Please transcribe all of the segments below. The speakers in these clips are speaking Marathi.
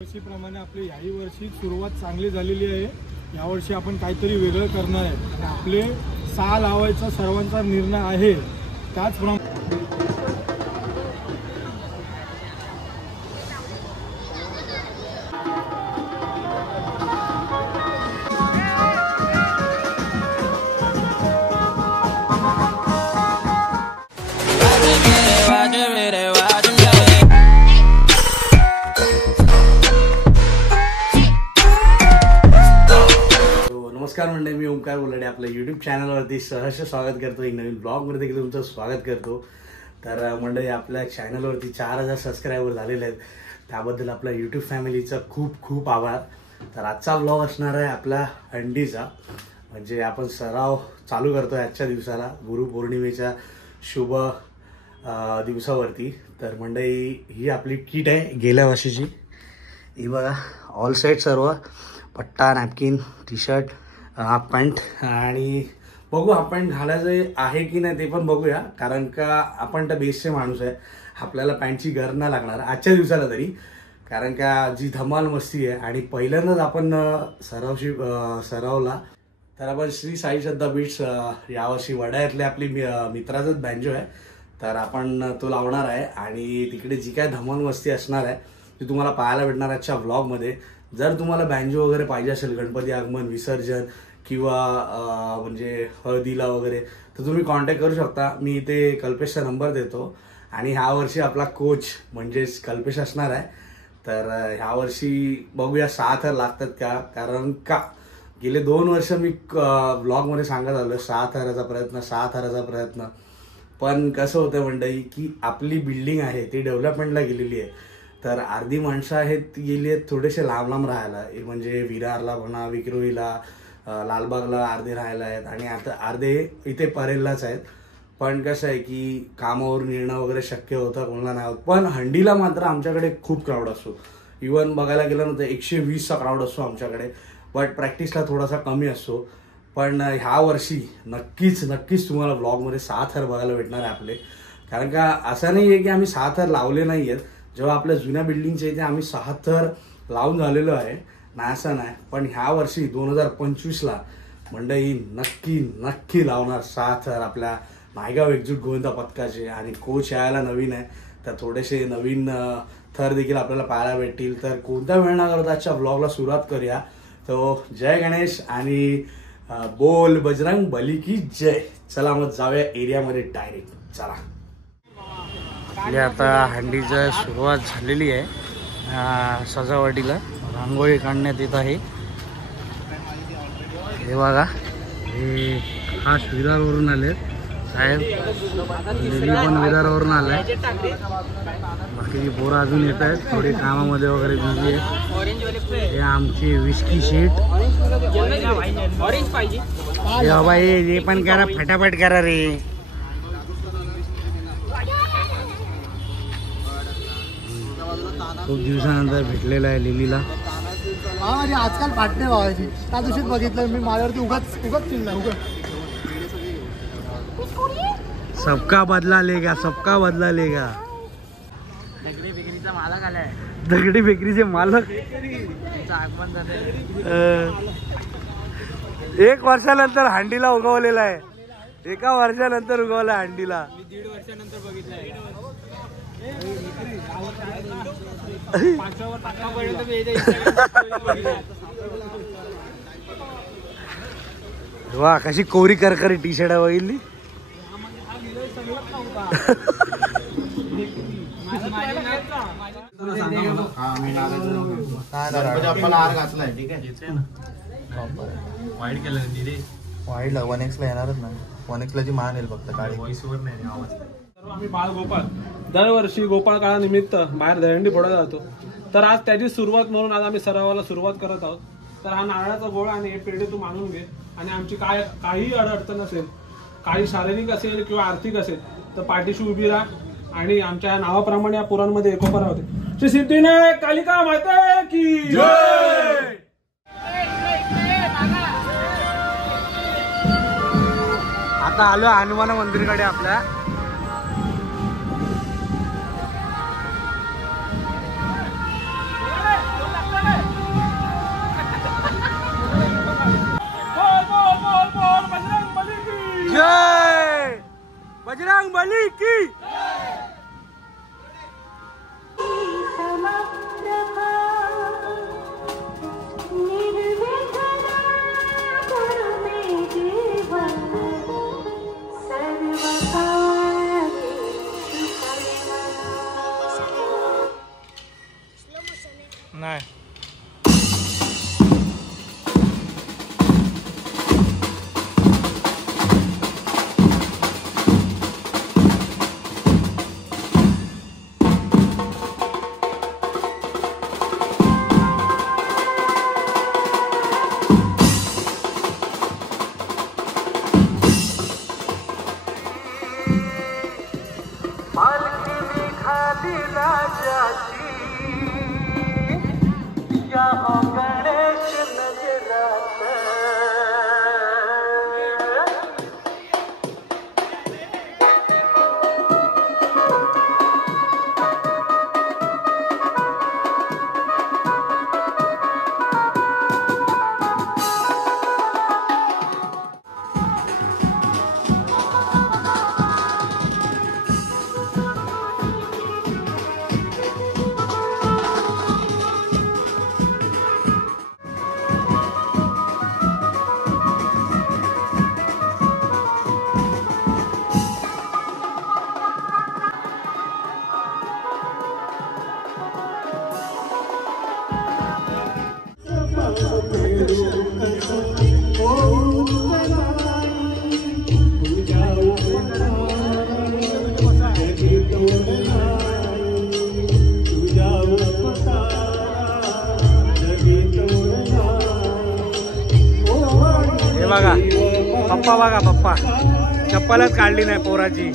वर्षीप्रमाणे आपली याही वर्षी सुरुवात चांगली झालेली आहे। यावर्षी आपण काहीतरी वेगळं करणार आहे आणि आपले 6 लावायचा सर्वांचा निर्णय आहे। त्याचप्रमाणे नमस्कार मंडळी, मी ओंकार बोलाडे आपल्या यूट्यूब चॅनलवरती सहर्ष स्वागत करतो। एक नवीन ब्लॉगमध्ये देखील तुमचं स्वागत करतो। तर मंडळी, आपल्या चॅनलवरती 4000 सबस्क्रायबर झालेले आहेत, त्याबद्दल आपल्या यूट्यूब फॅमिलीचा खूप खूप आभार। तर आजचा ब्लॉग असणार आहे आपला हंडीचा, म्हणजे आपण सराव चालू करतोय आजच्या दिवसाला, गुरुपौर्णिमेच्या शुभ दिवसावरती। तर मंडळी, ही आपली किट आहे गेल्या वर्षीची, ही बघा, ऑल सेट सर्व, पट्टा, napkin, T shirt, half pant, आणि बघू हाफ पॅन्ट घालायचं आहे की नाही ते पण बघूया, कारण का आपण तर बेसचे माणूस आहे, आपल्याला पॅन्टची गरज नाही लागणार आजच्या दिवसाला तरी, कारण का जी धमाल मस्ती आहे। आणि पहिल्यांदाच आपण सरावला तर आपण श्री साई श्रद्धा बीट्स यावर्षी वडाळ्यातले आपली मित्राचाच बँजो आहे, तर आपण तो लावणार आहे। आणि तिकडे जी काय धमाल मस्ती असणार आहे ती तुम्हाला पाहायला भेटणार आजच्या व्लॉगमध्ये। जर तुम्हाला बँजो वगैरे पाहिजे असेल, गणपती आगमन, विसर्जन किंवा म्हणजे हळदीला वगैरे, तर तुम्ही कॉन्टॅक्ट करू शकता। मी इथे कल्पेशचा नंबर देतो। आणि ह्या वर्षी आपला कोच म्हणजेच कल्पेश असणार आहे। तर ह्या वर्षी बघूया 6 थर लागतात का, कारण का गेले 2 वर्ष मी ब्लॉगमध्ये सांगत आलो 6 थराचा प्रयत्न, पण कसं होतं मंडळी की आपली बिल्डिंग आहे ती डेव्हलपमेंटला गेलेली आहे, तर अर्धी माणसं आहेत ती गेली आहेत थोडेसे लांब लांब राहायला, म्हणजे विरारला म्हणा, विक्रोळीला, लालबागला अर्धे राहायला आहेत, आणि आता अर्धे इथे परेललाच आहेत। पण कसं आहे की कामावरून येणं वगैरे शक्य होतं कोणाला नाही होत, पण हंडीला मात्र आमच्याकडे खूप क्राऊड असतो। इव्हन बघायला गेलं ना तर 120चा क्राऊड असतो आमच्याकडे, बट प्रॅक्टिसला थोडासा कमी असतो। पण ह्या वर्षी नक्कीच तुम्हाला ब्लॉगमध्ये 6 थर बघायला भेटणार आहे आपले, कारण का असं नाही आहे की आम्ही 6 थर लावले नाही आहेत। जेव्हा आपल्या जुन्या बिल्डिंगच्या इथे आम्ही 6 थर लावून झालेलो आहे, नाही असं नाही, पण ह्या वर्षी 2025ला मंडळी नक्की लावणार 6 थर आपल्या नायगाव एकजूट गोविंदा पथकाचे। आणि कोच यायला नवीन आहे, तर थोडेसे नवीन थर देखील आपल्याला पाहायला भेटतील। तर कोणता वेळ न करता आजच्या ब्लॉगला सुरुवात करूया। तो जय गणेश आणि बोल बजरंग बली की जय। चला मग जाऊया एरियामध्ये डायरेक्ट, चला। आता हंडीची सुरुवात झालेली आहे, सजावटीला रांगोळी काढण्यात येत आहे। हे बघा, हे खास विरारवरून आले साहेब, दिल्ली पण विरारवरून आलाय, बाकी पोरं अजून येत आहेत, थोडी कामामध्ये वगैरे बिझी आहे। हे आमची विस्की शीट, हे बाई हे पण करा, फटाफट करा रे। खूप दिवसानंतर भेटलेला आहे लिलीला। आणि आजकाल पाटणे व्हायची, त्या दिवशीच बघितलं मी, माझ्यावरती उगाच चिल्ला सबका बदला लेगा, सबका बदला लेगा। दगडी बेकरीचा मालक आलाय, दगडी बेकरीचे मालक आगमन झाले। 1 वर्षानंतर हंडीला उगवलेला आहे, 1 वर्षानंतर उगवला हंडीला। मी 1.5 वर्षानंतर बघितलंय। वा, कशी कोरी करकरी टी शर्ट बघितली। वाईडला 1x ला येणारच नाही, 1x ला जी मान येईल फक्त गाडी। आम्ही बाळ गोपाळ दरवर्षी गोपाळ काळानिमित्त बाहेर दहीहंडी फोडा जातो, तर आज त्याची सुरुवात म्हणून आज आम्ही सरावाला सुरुवात करत आहोत। तर हा नारळाचा गोळा आणि हे पेढे तू मानून घे, आणि आमची काही अडचण असेल, काही शारीरिक असेल किंवा आर्थिक असेल, तर पाठीशी उभी राहा आणि आमच्या नावाप्रमाणे या पुराणमध्ये एकोपा राहते। श्री सिद्धिविनायक कालिका माता की जय। आता आलो हनुमान मंदिरकडे आपल्या। की नाही बघा पप्पा बघा पप्पा चप्पलच काढली नाही पोराची.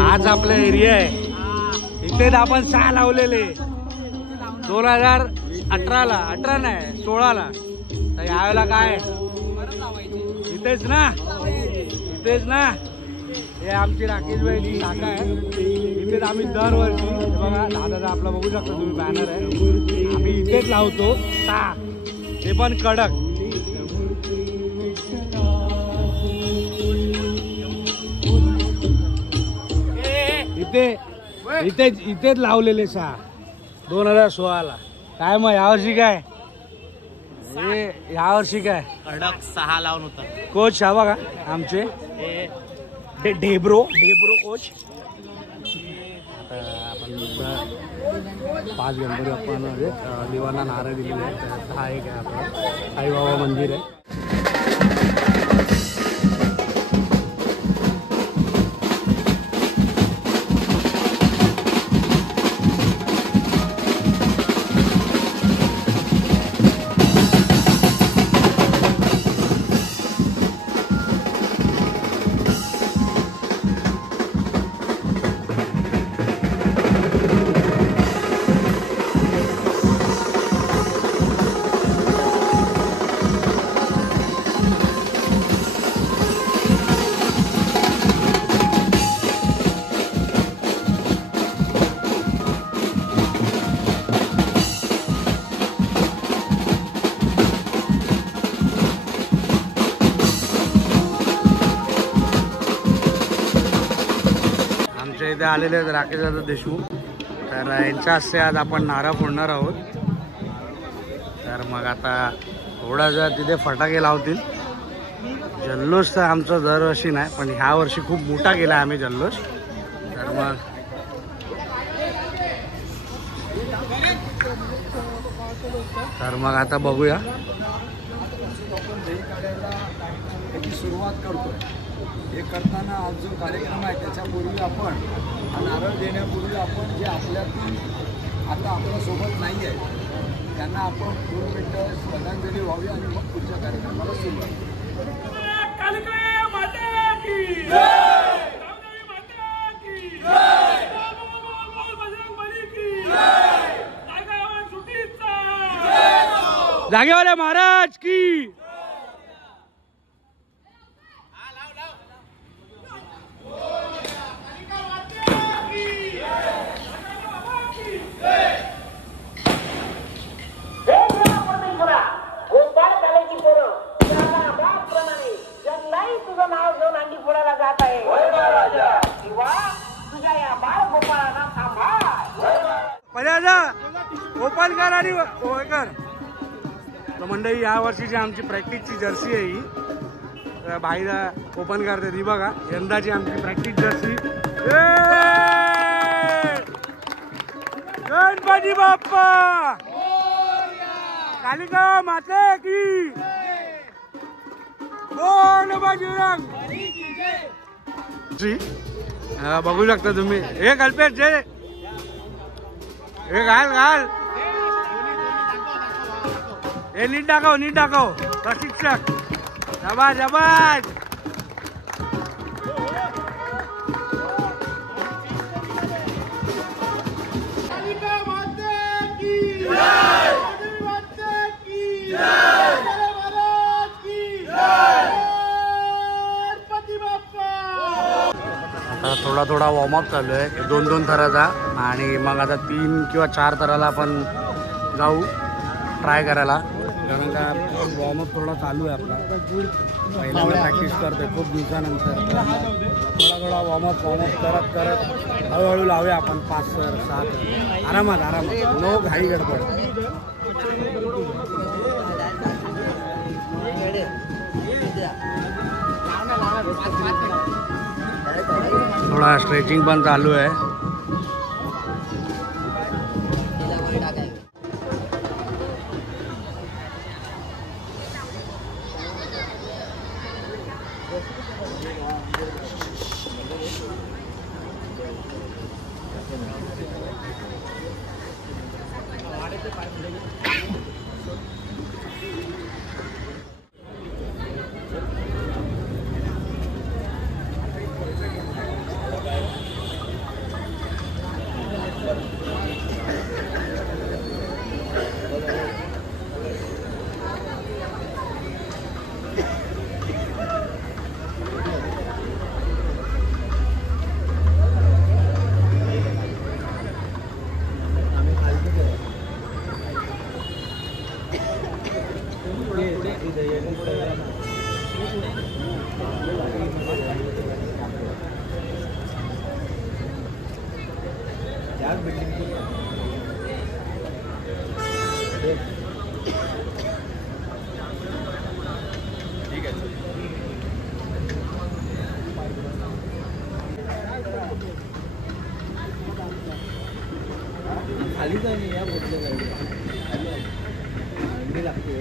आज आपला एरिया आहे इथेच आपण 6 लावलेले 2018ला 18 नाही 16ला. तर यावेळेला काय इथेच ना हे आमची राकेश भाई काका आहे. इथेच आम्ही दरवर्षी बघा दादा आपला बघू शकता तुम्ही बॅनर आहे आम्ही इथेच लावतो 6 ते पण कडक. इथेच लावलेले 6 2016ला. काय मग यावर्षी काय यावर्षी काय कडक 6 लावून होता. कोच हा बघा आमचे ढेब्रो कोच. आपण 5 गणपती आपण देवांना नारळ दिलेले आहे. हा एक आहे आपलं साईबाबा मंदिर आहे. इथे आलेले आहेत राकेश दादा देशमुख. तर यांच्या हस्ते आज आपण नारळ फोडणार आहोत. तर मग आता थोडासा तिथे फटाके लावतील. जल्लोष तर आमचा दरवर्षी नाही पण ह्या वर्षी खूप मोठा केला आम्ही जल्लोष. तर मग आता बघूया सुरुवात करतो. हे करताना आज जो कार्यक्रम आहे त्याच्यापूर्वी आपण नारळ देण्यापूर्वी आपण जे आपल्यातून आता आपल्यासोबत नाही आहे त्यांना आपण 2 मिनिटं श्रद्धांजली व्हावी आणि मग पुढच्या कार्यक्रमाला सुरुवात. जागेवाले महाराज की गोपालकर आणि होळकर. तर मंडळी या वर्षीची आमची प्रॅक्टिसची जर्सी आहे ही. बाहेर ओपन करते ती बघा. यंदाची आमची प्रॅक्टिस जर्सी. गणपती बाप्पा कालिका माते की बोल बजरंग. बघू शकता तुम्ही. हे कल्पेश जे हे घाल घाल. हे नीट दाखव प्रशिक्षक. जबाज जबाज. आता थोडा वॉर्मअप चालू आहे 2-2 थराचा. आणि मग आता 3 किंवा 4 थराला आपण जाऊ ट्राय करायला. कारण का वॉर्मअप थोडा चालू आहे आपला. पहिल्यांदा प्रॅक्टिस करतोय खूप दिवसानंतर. थोडा वॉर्मअप करत हळूहळू लावूया आपण 5 थर 6 थर. आरामात नो घाई गडबड. थोडा स्ट्रेचिंग पण चालू आहे. खाली जाईल या कुठल्या गाडी लागते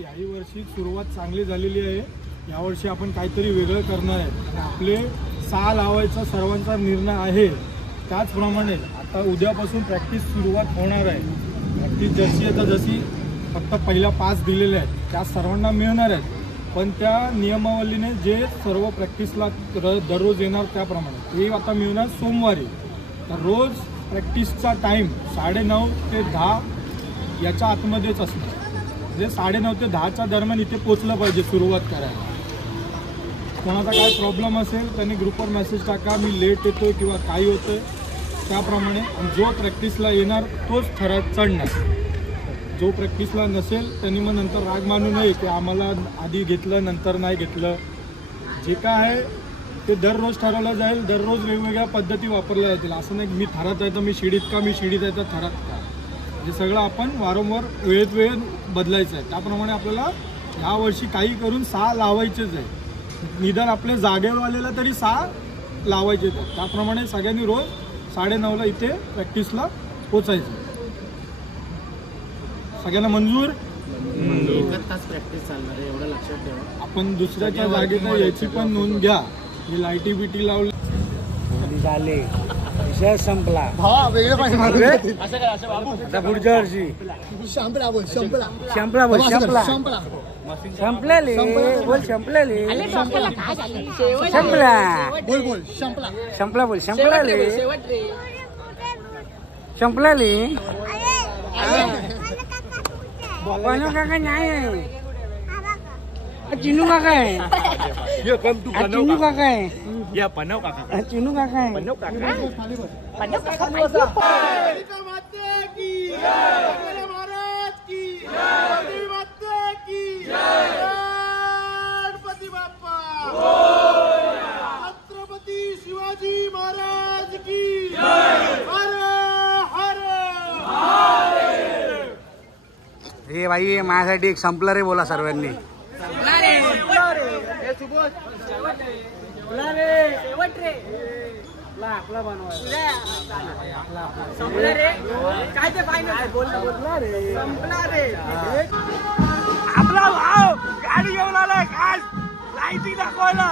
याही वर्षी सुरुवात चांगली झालेली आहे. यावर्षी आपण काहीतरी वेगळं करणार आहे आणि आपले 6 लावायचा सर्वांचा निर्णय आहे. त्याचप्रमाणे आता उद्यापासून प्रॅक्टिस सुरुवात होणार आहे. प्रॅक्टिस जशी आता जशी फक्त पहिल्या 5 दिलेल्या आहेत त्या सर्वांना मिळणार आहेत. पण त्या नियमावलीने जे सर्व प्रॅक्टिसला दररोज येणार त्याप्रमाणे ते आता मिळणार सोमवारी. तर रोज प्रॅक्टिसचा टाईम 9:30 ते 10 याच्या आतमध्येच असणार. म्हणजे 9:30 ते 10च्या दरम्यान इथे पोचलं पाहिजे सुरुवात करायला. कोणाचा काय प्रॉब्लेम असेल त्यांनी ग्रुपवर मेसेज टाका, मी लेट येतोय किंवा काय होतंय त्याप्रमाणे. जो प्रॅक्टिसला येणार तोच थरात चढणार. जो प्रॅक्टिसला नसेल त्यांनी मग नंतर राग मानू नये की आम्हाला आधी घेतलं नंतर नाही घेतलं. जे काय आहे ते दररोज ठरवलं जाईल. दररोज वेगवेगळ्या पद्धती वापरल्या जातील. असं नाही मी थरात आहे तर मी शिडीत का, मी शिडीत आहे तर थरात का. हे सगळं आपण वारंवार वेळेत बदलायचं आहे. त्याप्रमाणे आपल्याला यावर्षी काही करून 6 लावायचेच आहे. निदान आपल्या जागेवालेला तरी 6 लावायचेच आहेत. त्याप्रमाणे सगळ्यांनी रोज 9:30ला इथे प्रॅक्टिसला पोचायचं. सगळ्यांना मंजूर? एकच तास प्रॅक्टिस चालणार आहे एवढं लक्षात ठेवा. आपण दुसऱ्याच्या जागेत याची पण नोंद घ्या. ही लाईटी बिटी लावली झाले, विषय संपला. हा वेगळे पाहिजे आता पुढच्या वर्षी शंपला बोल शंपला संपला बोल, संपला शंपला संपलेले बोल, संपलेले संपला बोल बोल शंपला संपला बोल, संपलेले संपलेले. बनव काका नाही आहे, चिनू काका आहे, चिनू काका आहे, चिनू काका आहे. छत्रपती शिवाजी महाराज की हर हर हे भाई माझ्यासाठी एक संपला रे बोला सर्वांनी. आपला भाव गाडी घेऊन आलाय खास लाईटी दाखवायला.